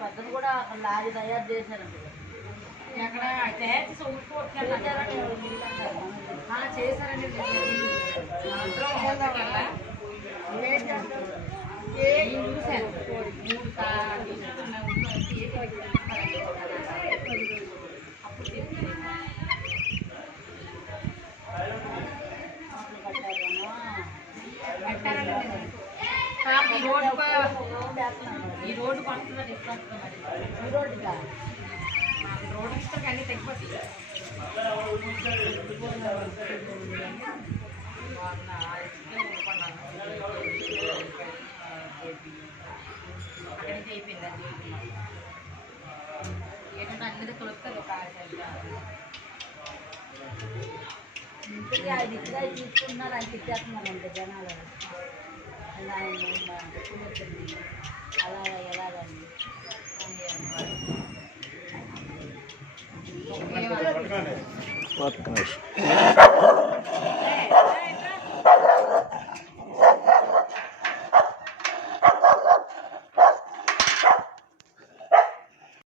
పక్కన కూడా లారీ తయారు చేశారండి. ఎక్కడ చేశారండి ఈ రోడ్డు పడుతుంది ఈ రోడ్డుగా రోడ్డు ఇష్టం అన్నీ తెగిపోతాయి. అక్కడి నుంచి అయిపోయింది అది ఏంటంటే అందరూ కొలుపుతారు ఇంటికి ఆయన ఇక్కడ తీసుకుంటున్నారు ఆయన తిట్టేస్తున్నారంటే జనాలు అలా అలాగా ఎలాగండి ఒక్క నిమిషం